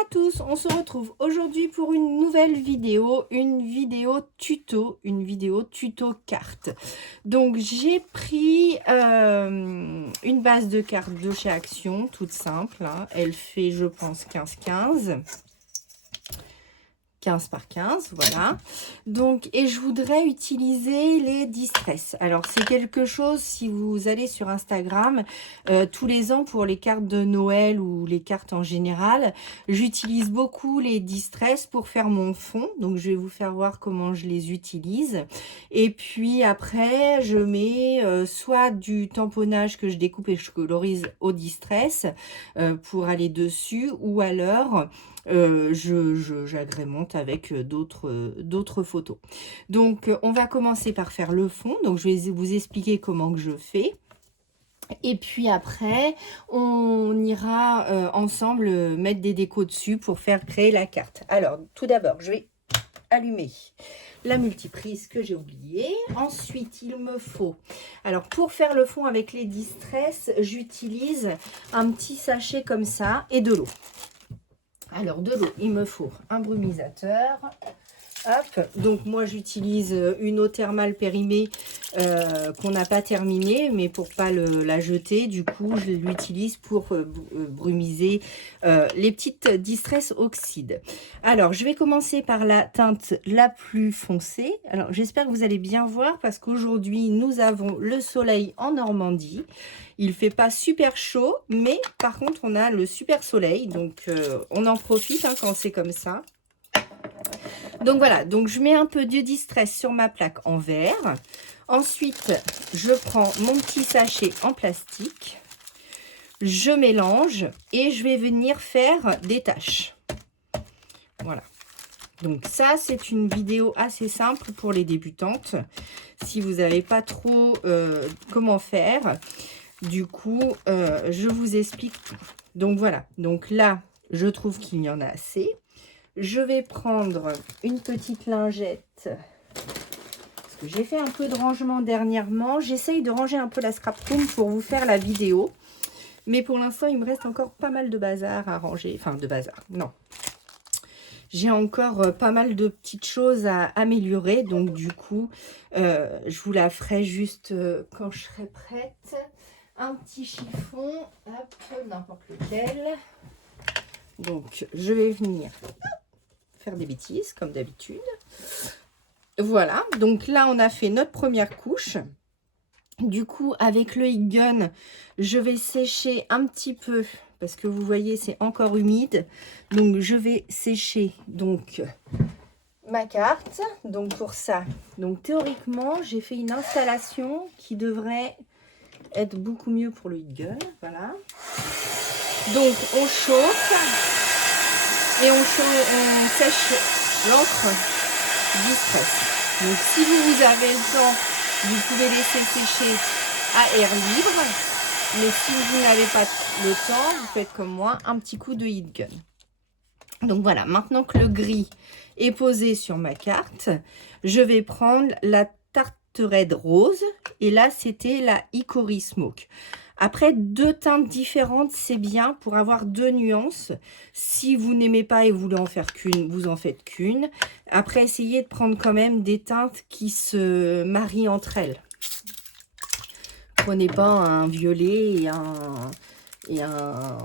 à tous, on se retrouve aujourd'hui pour une nouvelle vidéo, une vidéo tuto carte. Donc j'ai pris une base de cartes de chez Action, toute simple, hein. Elle fait je pense 15 par 15, voilà. Donc, et je voudrais utiliser les distress. Alors, c'est quelque chose, si vous allez sur Instagram, tous les ans pour les cartes de Noël ou les cartes en général, j'utilise beaucoup les distress pour faire mon fond. Donc, je vais vous faire voir comment je les utilise. Et puis après, je mets soit du tamponnage que je découpe et je colorise au distress pour aller dessus, ou alors j'agrémente avec d'autres photos. Donc on va commencer par faire le fond. Donc je vais vous expliquer comment que je fais. Et puis après, on ira ensemble mettre des décos dessus pour faire créer la carte. Alors tout d'abord, je vais allumer la multiprise que j'ai oublié. Ensuite, il me faut, alors pour faire le fond avec les distress, j'utilise un petit sachet comme ça et de l'eau. Alors, de l'eau, il me faut un brumisateur. Hop, donc moi j'utilise une eau thermale périmée qu'on n'a pas terminée, mais pour pas la jeter, du coup je l'utilise pour brumiser les petites distress oxyde. Alors je vais commencer par la teinte la plus foncée. Alors j'espère que vous allez bien voir parce qu'aujourd'hui nous avons le soleil en Normandie. Il fait pas super chaud, mais par contre on a le super soleil, donc on en profite hein, quand c'est comme ça. Donc voilà, donc je mets un peu de distress sur ma plaque en verre. Ensuite, je prends mon petit sachet en plastique. Je mélange et je vais venir faire des taches. Voilà. Donc ça, c'est une vidéo assez simple pour les débutantes. Si vous n'avez pas trop comment faire, du coup, je vous explique tout. Donc voilà, donc là, je trouve qu'il y en a assez. Je vais prendre une petite lingette, parce que j'ai fait un peu de rangement dernièrement. J'essaye de ranger un peu la scrap room pour vous faire la vidéo. Mais pour l'instant, il me reste encore pas mal de bazar à ranger. Enfin, de bazar, non. J'ai encore pas mal de petites choses à améliorer. Donc, du coup, je vous la ferai juste quand je serai prête. Un petit chiffon, hop, n'importe lequel. Donc, je vais venir faire des bêtises comme d'habitude. Voilà, donc là on a fait notre première couche. Du coup avec le heat gun, je vais sécher un petit peu parce que vous voyez c'est encore humide. Donc je vais sécher donc ma carte. Donc pour ça, donc théoriquement j'ai fait une installation qui devrait être beaucoup mieux pour le heat gun. Voilà. Donc on chauffe. Et on sèche l'encre distress. Donc si vous avez le temps, vous pouvez laisser sécher à air libre. Mais si vous n'avez pas le temps, vous faites comme moi, un petit coup de heat gun. Donc voilà, maintenant que le gris est posé sur ma carte, je vais prendre la Tarterette rose. Et là, c'était la Hickory Smoke. Après, deux teintes différentes, c'est bien pour avoir deux nuances. Si vous n'aimez pas et vous voulez en faire qu'une, vous en faites qu'une. Après, essayez de prendre quand même des teintes qui se marient entre elles. Prenez pas un violet et un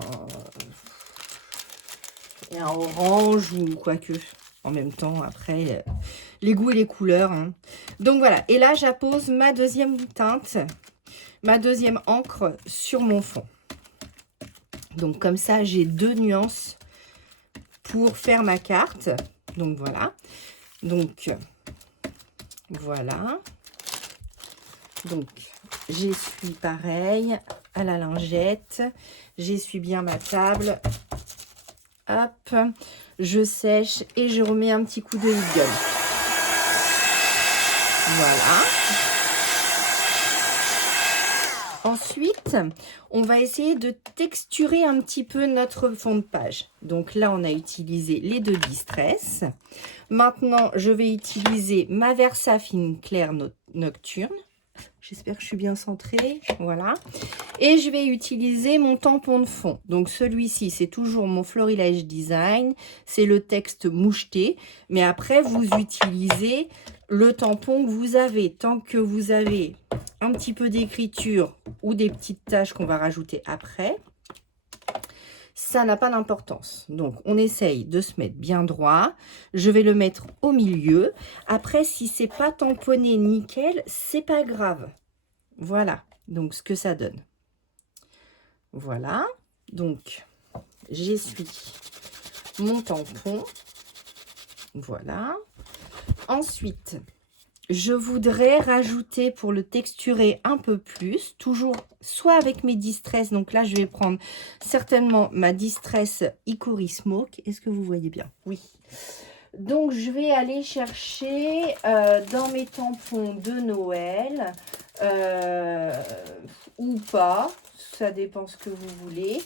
orange ou quoi que. En même temps, après, les goûts et les couleurs. Hein. Donc voilà, et là, j'appose ma deuxième teinte. Ma deuxième encre sur mon fond. Donc comme ça, j'ai deux nuances pour faire ma carte. Donc voilà. Donc voilà. Donc j'essuie pareil à la lingette. J'essuie bien ma table. Hop. Je sèche et je remets un petit coup de heat gun. Voilà. Ensuite, on va essayer de texturer un petit peu notre fond de page. Donc là, on a utilisé les deux distress. Maintenant, je vais utiliser ma Versafine Clair Nocturne. J'espère que je suis bien centrée. Voilà. Et je vais utiliser mon tampon de fond. Donc celui-ci, c'est toujours mon Florilège Design. C'est le texte moucheté. Mais après, vous utilisez le tampon que vous avez. Tant que vous avez un petit peu d'écriture ou des petites taches qu'on va rajouter après, ça n'a pas d'importance. Donc, on essaye de se mettre bien droit. Je vais le mettre au milieu. Après, si c'est pas tamponné nickel, c'est pas grave. Voilà, donc ce que ça donne. Voilà, donc j'essuie mon tampon. Voilà. Ensuite, je voudrais rajouter pour le texturer un peu plus, toujours soit avec mes Distress. Donc là, je vais prendre certainement ma Distress Hickory Smoke. Est-ce que vous voyez bien? Oui. Donc, je vais aller chercher dans mes tampons de Noël ou pas. Ça dépend ce que vous voulez.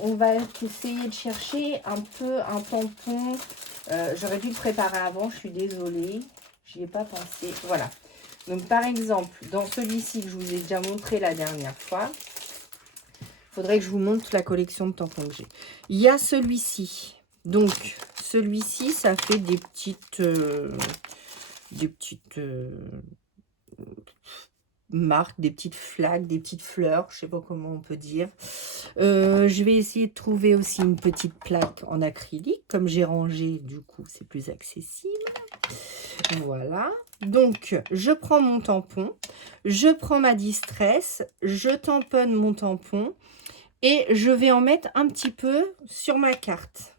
On va essayer de chercher un peu un tampon. J'aurais dû le préparer avant, je suis désolée. J'y ai pas pensé. Voilà. Donc, par exemple, dans celui-ci que je vous ai déjà montré la dernière fois, il faudrait que je vous montre la collection de tampons que j'ai. Il y a celui-ci. Donc, celui-ci, ça fait des petites marques, des petites flaques, des petites fleurs, je sais pas comment on peut dire. Je vais essayer de trouver aussi une petite plaque en acrylique. Comme j'ai rangé, du coup, c'est plus accessible. Voilà. Donc, je prends mon tampon, je prends ma Distress, je tamponne mon tampon et je vais en mettre un petit peu sur ma carte.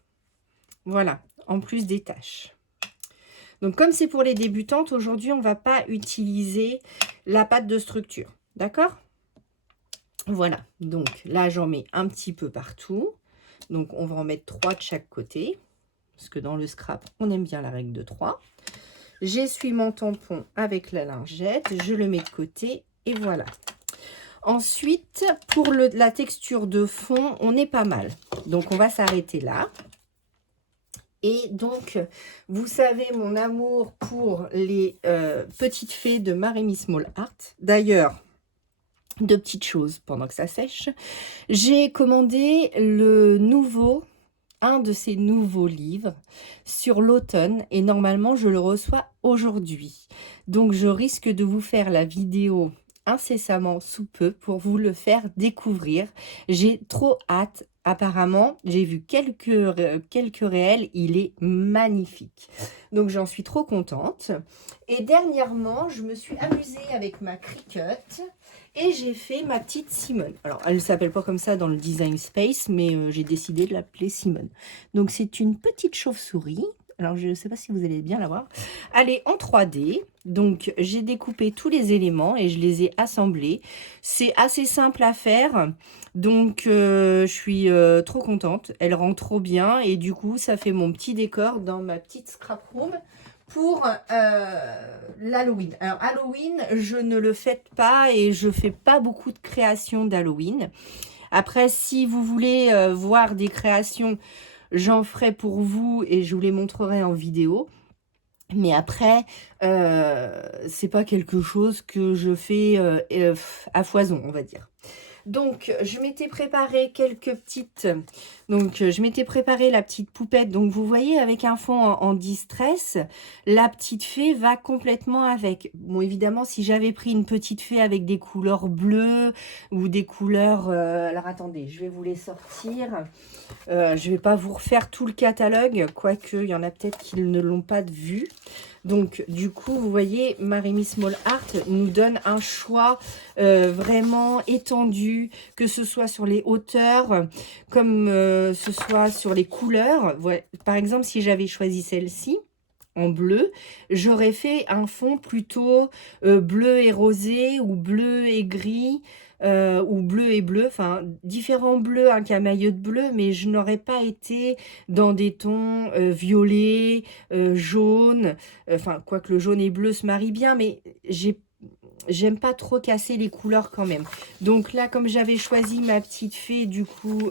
Voilà, en plus des taches. Donc, comme c'est pour les débutantes, aujourd'hui, on ne va pas utiliser la pâte de structure. D'accord? Voilà. Donc, là, j'en mets un petit peu partout. Donc, on va en mettre 3 de chaque côté. Parce que dans le scrap, on aime bien la règle de 3. J'essuie mon tampon avec la lingette. Je le mets de côté. Et voilà. Ensuite, pour la texture de fond, on est pas mal. Donc, on va s'arrêter là. Et donc, vous savez mon amour pour les petites fées de Maremy Small Art. D'ailleurs, 2 petites choses pendant que ça sèche. J'ai commandé un de ces nouveaux livres sur l'automne et normalement, je le reçois aujourd'hui. Donc, je risque de vous faire la vidéo incessamment sous peu pour vous le faire découvrir. J'ai trop hâte. Apparemment, j'ai vu quelques réels, il est magnifique. Donc, j'en suis trop contente. Et dernièrement, je me suis amusée avec ma Cricut et j'ai fait ma petite Simone. Alors, elle ne s'appelle pas comme ça dans le Design Space, mais j'ai décidé de l'appeler Simone. Donc, c'est une petite chauve-souris. Alors, je ne sais pas si vous allez bien la voir. Elle est en 3D. Donc, j'ai découpé tous les éléments et je les ai assemblés. C'est assez simple à faire. Donc, je suis trop contente. Elle rend trop bien. Et du coup, ça fait mon petit décor dans ma petite scrap room pour l'Halloween. Alors, Halloween, je ne le fête pas et je ne fais pas beaucoup de créations d'Halloween. Après, si vous voulez voir des créations, j'en ferai pour vous et je vous les montrerai en vidéo. Mais après, c'est pas quelque chose que je fais à foison, on va dire. Donc, je m'étais préparé quelques petites... Donc, je m'étais préparé la petite poupette. Donc, vous voyez, avec un fond en distress, la petite fée va complètement avec. Bon, évidemment, si j'avais pris une petite fée avec des couleurs bleues ou des couleurs... alors, attendez, je vais vous les sortir. Je vais pas vous refaire tout le catalogue, quoique il y en a peut-être qui ne l'ont pas vu. Donc, du coup, vous voyez, Maremy Small Art nous donne un choix vraiment étendu, que ce soit sur les hauteurs, comme ce soit sur les couleurs. Ouais. Par exemple, si j'avais choisi celle-ci, en bleu, j'aurais fait un fond plutôt bleu et rosé ou bleu et gris. Ou bleu et bleu, enfin différents bleus, un camailleux de bleu, mais je n'aurais pas été dans des tons violets, jaunes, enfin quoique le jaune et bleu se marient bien, mais j'aime pas trop casser les couleurs quand même. Donc là, comme j'avais choisi ma petite fée, du coup,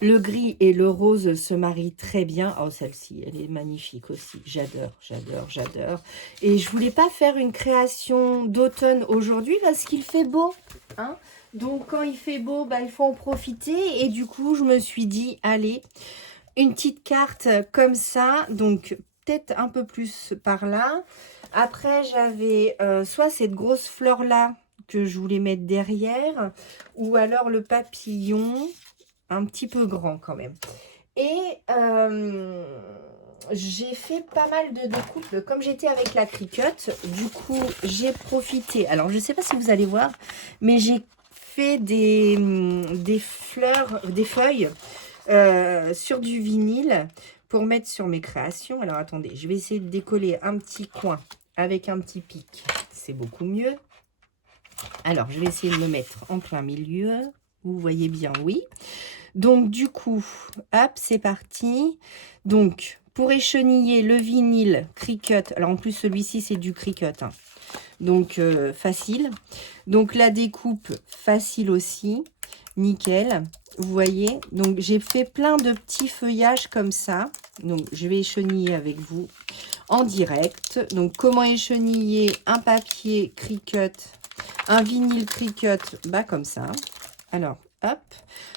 Le gris et le rose se marient très bien. Oh, celle-ci, elle est magnifique aussi. J'adore, j'adore, j'adore. Et je voulais pas faire une création d'automne aujourd'hui parce qu'il fait beau. Hein, donc, quand il fait beau, bah, il faut en profiter. Et du coup, je me suis dit, allez, une petite carte comme ça. Donc, peut-être un peu plus par là. Après, j'avais soit cette grosse fleur-là que je voulais mettre derrière, ou alors le papillon, un petit peu grand quand même. Et j'ai fait pas mal de découpes, comme j'étais avec la Cricut, du coup j'ai profité, alors je sais pas si vous allez voir, mais j'ai fait des fleurs, des feuilles sur du vinyle pour mettre sur mes créations. Alors attendez, je vais essayer de décoller un petit coin avec un petit pic, c'est beaucoup mieux. Alors je vais essayer de me mettre en plein milieu, vous voyez bien, oui. Donc du coup, hop, c'est parti. Donc pour écheniller le vinyle Cricut, alors en plus celui-ci c'est du Cricut, hein. Donc facile. Donc la découpe facile aussi, nickel. Vous voyez, donc j'ai fait plein de petits feuillages comme ça. Donc je vais écheniller avec vous en direct. Donc comment écheniller un papier Cricut, un vinyle Cricut, bah comme ça. Alors hop,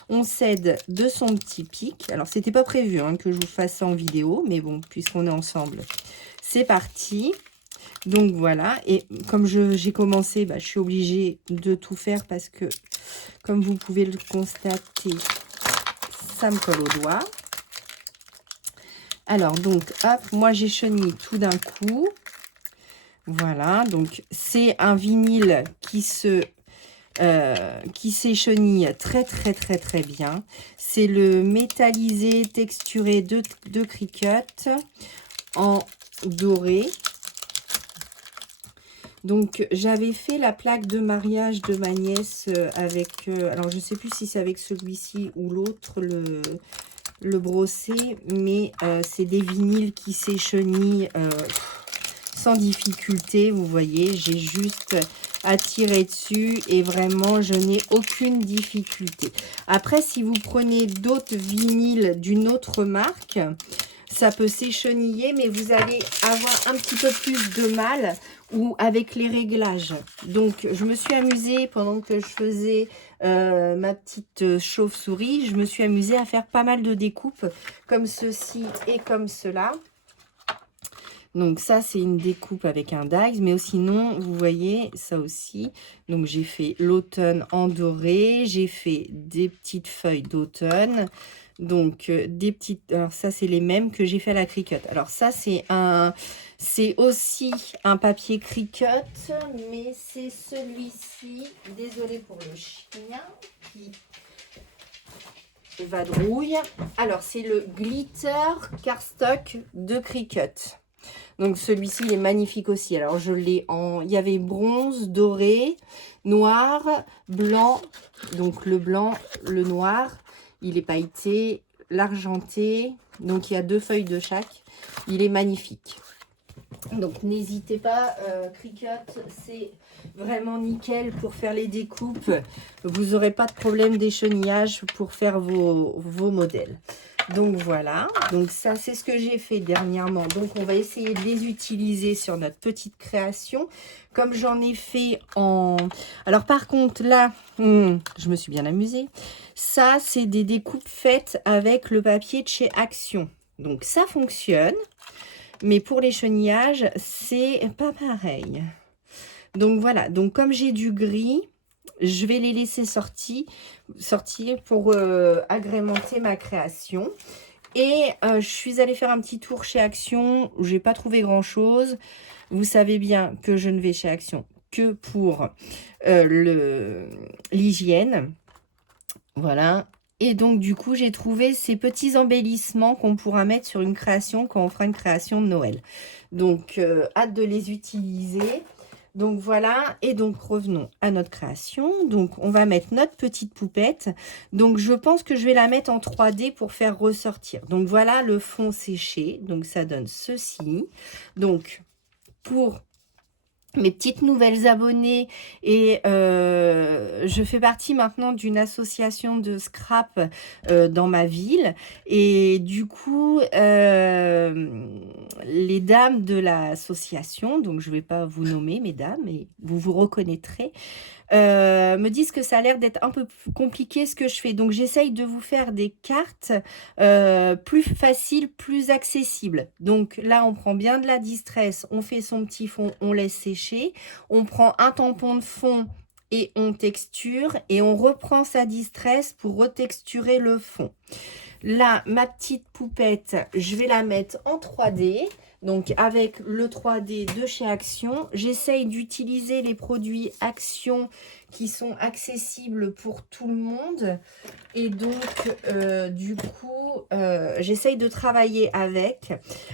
on s'aide de son petit pic. Alors c'était pas prévu hein, que je vous fasse ça en vidéo, mais bon, puisqu'on est ensemble, c'est parti. Donc voilà, et comme j'ai commencé, bah, je suis obligée de tout faire parce que, comme vous pouvez le constater, ça me colle au doigt. Alors donc, hop, moi j'ai chenille tout d'un coup. Voilà, donc c'est un vinyle qui s'échenille très très bien. C'est le métallisé texturé de Cricut en doré. Donc, j'avais fait la plaque de mariage de ma nièce avec... alors, je ne sais plus si c'est avec celui-ci ou l'autre, le brossé. Mais c'est des vinyles qui s'échenillent sans difficulté. Vous voyez, j'ai juste à tirer dessus et vraiment, je n'ai aucune difficulté. Après, si vous prenez d'autres vinyles d'une autre marque... ça peut s'écheniller, mais vous allez avoir un petit peu plus de mal ou avec les réglages. Donc, je me suis amusée pendant que je faisais ma petite chauve-souris. Je me suis amusée à faire pas mal de découpes comme ceci et comme cela. Donc, ça, c'est une découpe avec un dies. Mais sinon, vous voyez, ça aussi. Donc, j'ai fait l'automne en doré. J'ai fait des petites feuilles d'automne. Donc, des petites... Alors, ça, c'est les mêmes que j'ai fait à la Cricut. Alors, ça, c'est aussi un papier Cricut, mais c'est celui-ci. Désolée pour le chien qui vadrouille. Alors, c'est le Glitter Cardstock de Cricut. Donc, celui-ci, il est magnifique aussi. Alors, je l'ai en... Il y avait bronze, doré, noir, blanc. Donc, le blanc, le noir... il est pailleté, l'argenté, donc il y a 2 feuilles de chaque. Il est magnifique. Donc n'hésitez pas, Cricut, c'est vraiment nickel pour faire les découpes. Vous n'aurez pas de problème d'échenillage pour faire vos modèles. Donc voilà, donc ça c'est ce que j'ai fait dernièrement. Donc on va essayer de les utiliser sur notre petite création. Comme j'en ai fait en... Alors par contre là, je me suis bien amusée. Ça c'est des découpes faites avec le papier de chez Action. Donc ça fonctionne. Mais pour l'échenillage, c'est pas pareil. Donc voilà, donc comme j'ai du gris, je vais les laisser sortir pour agrémenter ma création. Et je suis allée faire un petit tour chez Action, où j'ai pas trouvé grand chose. Vous savez bien que je ne vais chez Action que pour l'hygiène. Voilà. Et donc, du coup, j'ai trouvé ces petits embellissements qu'on pourra mettre sur une création quand on fera une création de Noël. Donc, hâte de les utiliser. Donc, voilà. Et donc, revenons à notre création. Donc, on va mettre notre petite poupette. Donc, je pense que je vais la mettre en 3D pour faire ressortir. Donc, voilà le fond séché. Donc, ça donne ceci. Donc, pour mes petites nouvelles abonnées et je fais partie maintenant d'une association de scrap dans ma ville et du coup les dames de l'association, donc je vais pas vous nommer mesdames mais vous vous reconnaîtrez, me disent que ça a l'air d'être un peu plus compliqué ce que je fais. Donc j'essaye de vous faire des cartes plus faciles, plus accessibles. Donc là, on prend bien de la distress, on fait son petit fond, on laisse sécher. On prend un tampon de fond et on texture. Et on reprend sa distress pour retexturer le fond. Là, ma petite poupette, je vais la mettre en 3D. Donc, avec le 3D de chez Action, j'essaye d'utiliser les produits Action qui sont accessibles pour tout le monde. Et donc, du coup, j'essaye de travailler avec.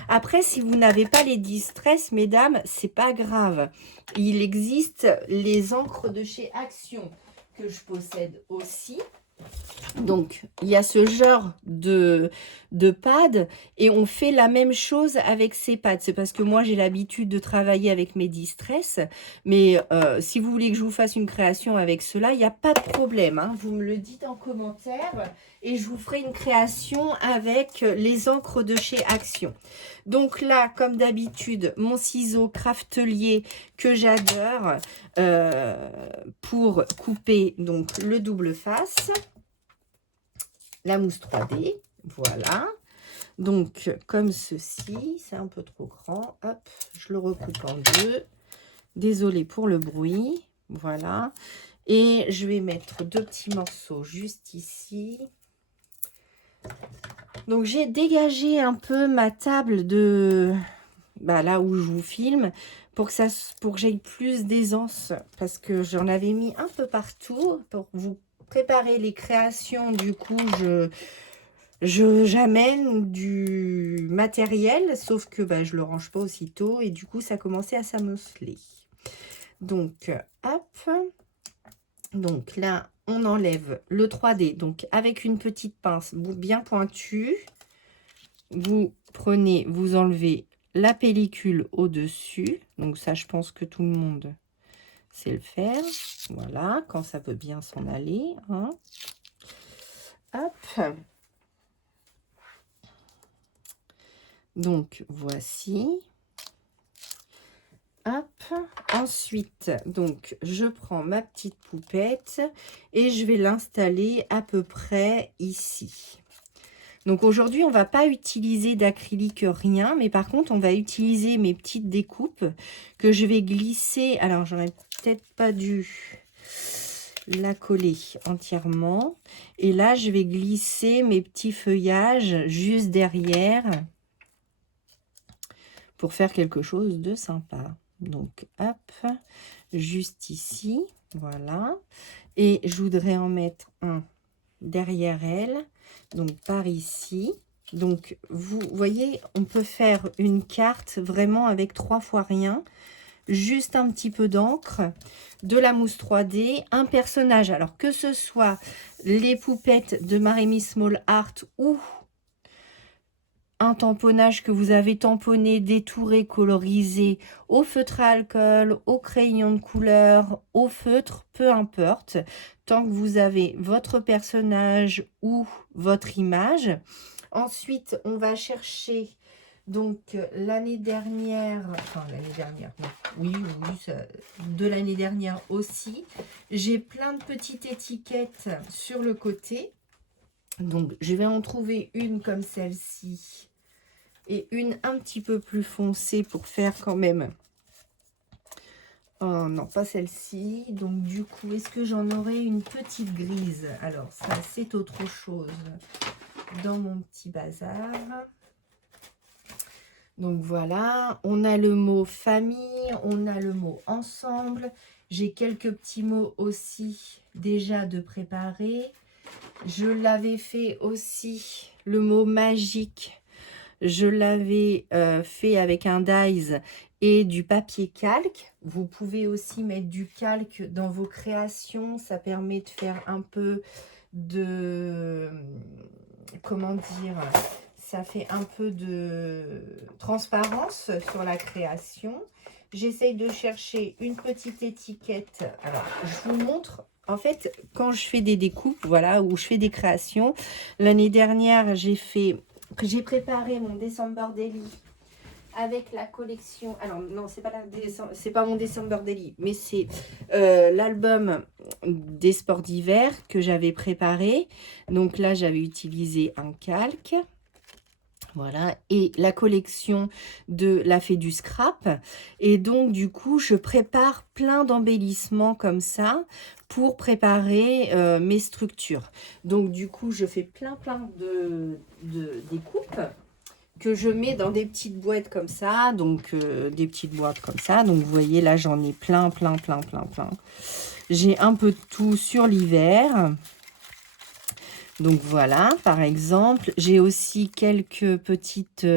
Après, si vous n'avez pas les distress, mesdames, c'est pas grave. Il existe les encres de chez Action que je possède aussi. Donc, il y a ce genre de pad et on fait la même chose avec ces pads. C'est parce que moi, j'ai l'habitude de travailler avec mes distress. Mais si vous voulez que je vous fasse une création avec cela, il n'y a pas de problème. Hein. Vous me le dites en commentaire et je vous ferai une création avec les encres de chez Action. Donc là, comme d'habitude, mon ciseau craftelier que j'adore pour couper donc le double face. La mousse 3D, voilà. Donc, comme ceci, c'est un peu trop grand. Hop, je le recoupe en deux. Désolée pour le bruit. Voilà. Et je vais mettre deux petits morceaux juste ici. Donc, j'ai dégagé un peu ma table de... là où je vous filme pour que j'aie plus d'aisance parce que j'en avais mis un peu partout pour vous préparer les créations. Du coup, j'amène du matériel, sauf que je le range pas aussitôt et du coup ça commençait à s'amoceler. Donc hop, donc là on enlève le 3D, donc avec une petite pince bien pointue, vous prenez, vous enlevez la pellicule au dessus, donc ça je pense que tout le monde sait le faire, voilà, quand ça peut bien s'en aller, hein. Hop. Donc, voici. Hop. Ensuite, donc, je prends ma petite poupette et je vais l'installer à peu près ici. Donc, aujourd'hui, on ne va pas utiliser d'acrylique, rien. Mais par contre, on va utiliser mes petites découpes que je vais glisser. Alors, j'aurais peut-être pas dû la coller entièrement. Et là, je vais glisser mes petits feuillages juste derrière pour faire quelque chose de sympa. Donc, hop, juste ici, voilà. Et je voudrais en mettre un derrière elle, donc par ici. Donc, vous voyez, on peut faire une carte vraiment avec 3 fois rien. Juste un petit peu d'encre, de la mousse 3D, un personnage. Alors, que ce soit les poupettes de Maremy Small Art ou un tamponnage que vous avez tamponné, détouré, colorisé au feutre à alcool, au crayon de couleur, au feutre, peu importe, tant que vous avez votre personnage ou votre image. Ensuite, on va chercher donc l'année dernière, non, oui, de l'année dernière aussi. J'ai plein de petites étiquettes sur le côté. Donc, je vais en trouver une comme celle-ci et une un petit peu plus foncée pour faire quand même... Oh non, pas celle-ci. Donc, du coup, est-ce que j'en aurai une petite grise? Alors, ça, c'est autre chose dans mon petit bazar. Donc, voilà. On a le mot famille, on a le mot ensemble. J'ai quelques petits mots aussi déjà de préparer. Je l'avais fait aussi, le mot magique. Je l'avais fait avec un dies et du papier calque. Vous pouvez aussi mettre du calque dans vos créations. Ça permet de faire un peu de... Comment dire? Ça fait un peu de transparence sur la création. j'essaye de chercher une petite étiquette. Alors, je vous montre. En fait, quand je fais des découpes, voilà, ou je fais des créations, l'année dernière, j'ai préparé mon December Daily avec la collection. Alors, non, c'est pas mon December Daily, mais c'est l'album des sports d'hiver que j'avais préparé. Donc là, j'avais utilisé un calque. Voilà, et la collection de la Fée du Scrap. Et donc, du coup, je prépare plein d'embellissements comme ça pour préparer mes structures. Donc, du coup, je fais plein de découpes que je mets dans des petites boîtes comme ça. Donc, des petites boîtes comme ça. Donc, vous voyez, là, j'en ai plein. J'ai un peu de tout sur l'hiver. Donc voilà, par exemple, j'ai aussi quelques petites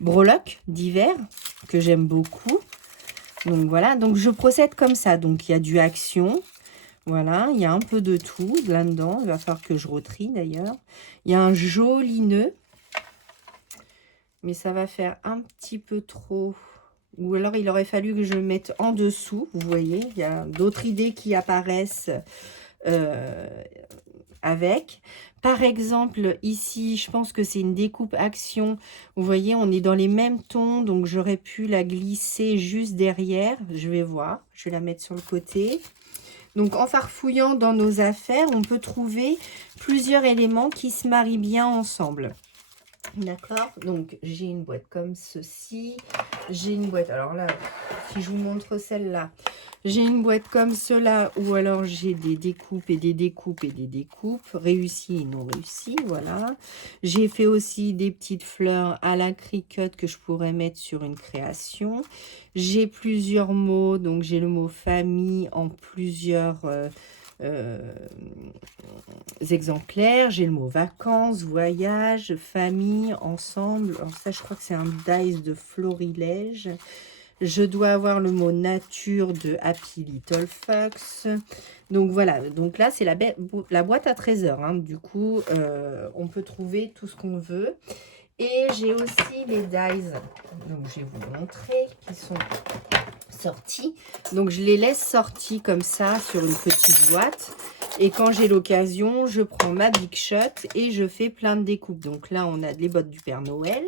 breloques d'hiver que j'aime beaucoup. Donc voilà, donc je procède comme ça. Donc il y a du action, voilà, il y a un peu de tout là-dedans. Il va falloir que je retrie d'ailleurs. Il y a un joli nœud, mais ça va faire un petit peu trop. Ou alors il aurait fallu que je le mette en dessous, vous voyez. Il y a d'autres idées qui apparaissent avec. Par exemple, ici, je pense que c'est une découpe action. Vous voyez, on est dans les mêmes tons, donc j'aurais pu la glisser juste derrière. Je vais voir, je vais la mettre sur le côté. Donc, en farfouillant dans nos affaires, on peut trouver plusieurs éléments qui se marient bien ensemble. D'accord, donc j'ai une boîte comme ceci. J'ai une boîte, alors là, si je vous montre celle-là, j'ai une boîte comme cela, ou alors j'ai des découpes et des découpes et des découpes, réussies et non réussies, voilà. J'ai fait aussi des petites fleurs à la Cricut que je pourrais mettre sur une création. J'ai plusieurs mots, donc j'ai le mot famille en plusieurs exemplaires. J'ai le mot vacances, voyage, famille, ensemble. Alors ça, je crois que c'est un dice de Florilège. Je dois avoir le mot nature de Happy Little Fox. Donc voilà, donc là c'est la boîte à trésors, hein. Du coup, on peut trouver tout ce qu'on veut. Et j'ai aussi les dies, donc je vais vous montrer, qui sont sortis. Donc je les laisse sortis comme ça sur une petite boîte. Et quand j'ai l'occasion, je prends ma Big Shot et je fais plein de découpes. Donc là, on a les bottes du Père Noël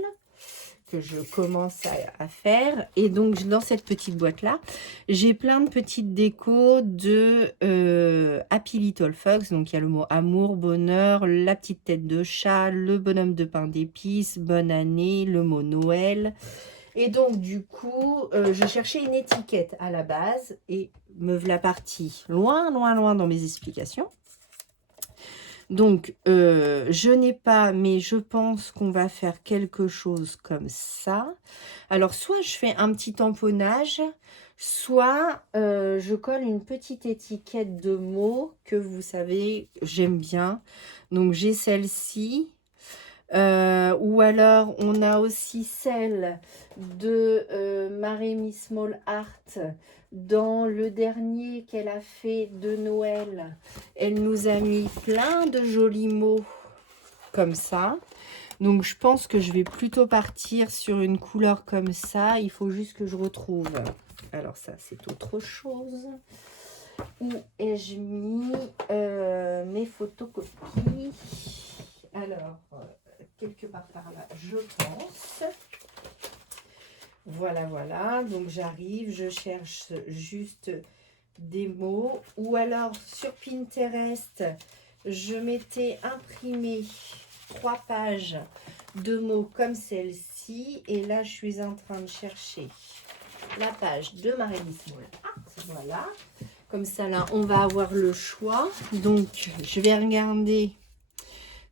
que je commence à faire. Et donc, dans cette petite boîte-là, j'ai plein de petites décos de Happy Little Fox. Donc, il y a le mot amour, bonheur, la petite tête de chat, le bonhomme de pain d'épices, bonne année, le mot Noël. Et donc, du coup, je cherchais une étiquette à la base et me voilà partie loin dans mes explications. Donc, je n'ai pas, mais je pense qu'on va faire quelque chose comme ça. Alors, soit je fais un petit tamponnage, soit je colle une petite étiquette de mots que vous savez, j'aime bien. Donc, j'ai celle-ci. Ou alors, on a aussi celle de Marémy Small Art. Dans le dernier qu'elle a fait de Noël, elle nous a mis plein de jolis mots comme ça. Donc, je pense que je vais plutôt partir sur une couleur comme ça. Il faut juste que je retrouve. Alors, ça, c'est autre chose. Où ai-je mis mes photocopies? Alors, quelque part par là, je pense. Voilà. Donc, j'arrive, je cherche juste des mots. Ou alors, sur Pinterest, je m'étais imprimé 3 pages de mots comme celle-ci. Et là, je suis en train de chercher la page de Marémy Small Art. Voilà. Comme ça, là, on va avoir le choix. Donc, je vais regarder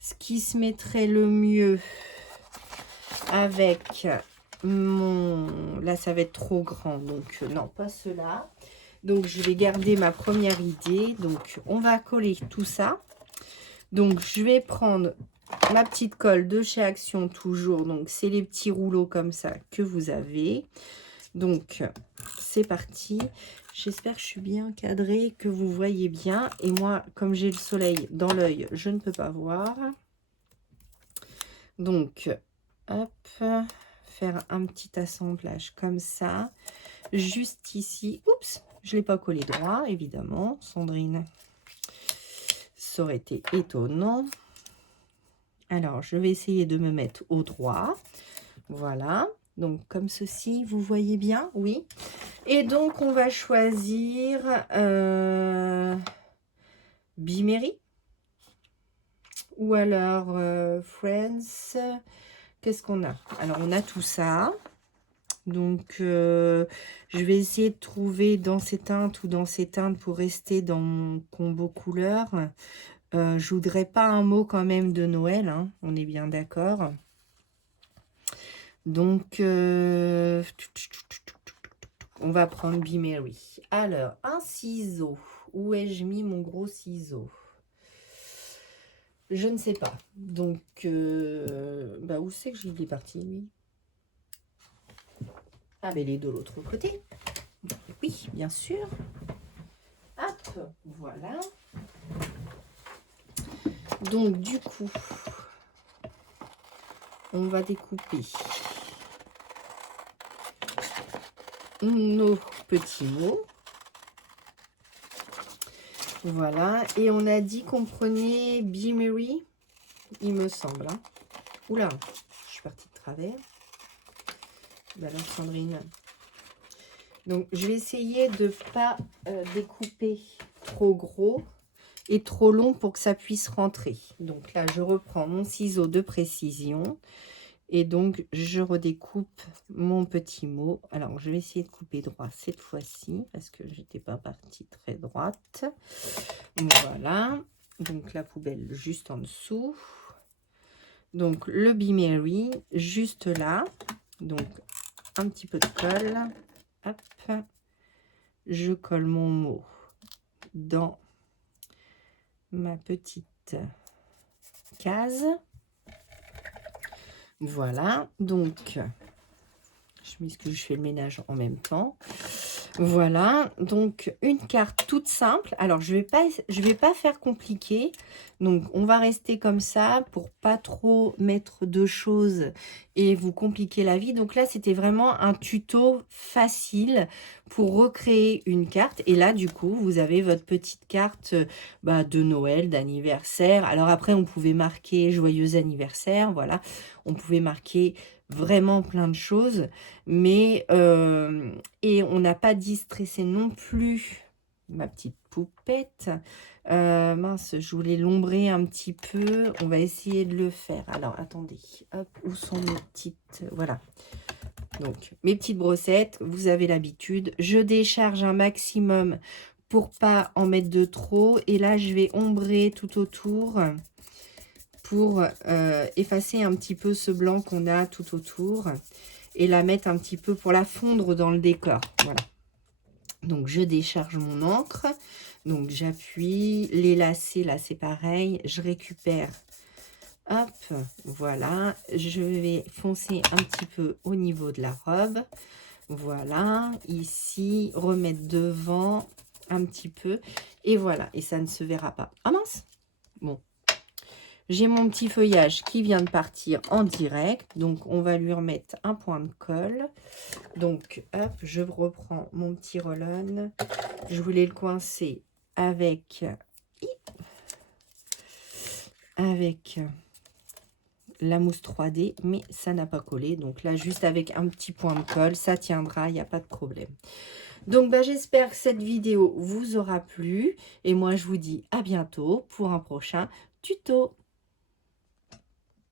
ce qui se mettrait le mieux avec mon... Là, ça va être trop grand. Donc, non, pas cela. Donc, je vais garder ma première idée. Donc, on va coller tout ça. Donc, je vais prendre ma petite colle de chez Action toujours. Donc, c'est les petits rouleaux comme ça que vous avez. Donc, c'est parti. J'espère que je suis bien cadrée, que vous voyez bien. Et moi, comme j'ai le soleil dans l'œil, je ne peux pas voir. Donc, hop, faire un petit assemblage comme ça, juste ici. Oups, je ne l'ai pas collé droit, évidemment, Sandrine. Ça aurait été étonnant. Alors, je vais essayer de me mettre au droit. Voilà, donc comme ceci, vous voyez bien, oui. Et donc, on va choisir Bimery ou alors Friends. Qu'est-ce qu'on a? Alors, on a tout ça. Donc, je vais essayer de trouver dans ces teintes ou dans ces teintes pour rester dans mon combo couleur. Je voudrais pas un mot quand même de Noël, hein, on est bien d'accord. Donc, on va prendre Bimery. Alors, un ciseau. Où ai-je mis mon gros ciseau? Je ne sais pas. Donc, bah, où c'est que il est parti, lui? Ah, mais il est de l'autre côté. Oui, bien sûr. Hop, voilà. Donc, du coup, on va découper nos petits mots. Voilà. Et on a dit qu'on prenait Bimery, il me semble. Hein. Oula, je suis partie de travers. Ben alors, Sandrine. Donc, je vais essayer de ne pas découper trop gros et trop long pour que ça puisse rentrer. Donc là, je reprends mon ciseau de précision et donc je redécoupe mon petit mot. Alors, je vais essayer de couper droit cette fois-ci parce que j'étais pas partie très droite. Voilà. Donc, la poubelle juste en dessous. Donc, le Bimery juste là. Donc, un petit peu de colle. Hop. Je colle mon mot dans ma petite case. Voilà, donc je m'excuse, je fais le ménage en même temps. Voilà, donc une carte toute simple. Alors, je vais pas faire compliqué. Donc, on va rester comme ça pour pas trop mettre de choses et vous compliquer la vie. Donc là, c'était vraiment un tuto facile pour recréer une carte. Et là, du coup, vous avez votre petite carte de Noël, d'anniversaire. Alors après, on pouvait marquer joyeux anniversaire. Voilà, on pouvait marquer vraiment plein de choses, mais et on n'a pas distressé non plus ma petite poupette. Mince, je voulais l'ombrer un petit peu, on va essayer de le faire. Alors attendez, hop, où sont mes petites, voilà, donc mes petites brossettes, vous avez l'habitude, je décharge un maximum pour pas en mettre de trop, et là je vais ombrer tout autour pour effacer un petit peu ce blanc qu'on a tout autour et la mettre un petit peu pour la fondre dans le décor. Voilà. Donc, je décharge mon encre. Donc, j'appuie. Les lacets, là, c'est pareil. Je récupère. Hop, voilà. Je vais foncer un petit peu au niveau de la robe. Voilà. Ici, remettre devant un petit peu. Et voilà. Et ça ne se verra pas. Ah mince! Bon. J'ai mon petit feuillage qui vient de partir en direct. Donc, on va lui remettre un point de colle. Donc, hop, je reprends mon petit roll-on. Je voulais le coincer avec la mousse 3D, mais ça n'a pas collé. Donc là, juste avec un petit point de colle, ça tiendra, il n'y a pas de problème. Donc, j'espère que cette vidéo vous aura plu. Et moi, je vous dis à bientôt pour un prochain tuto.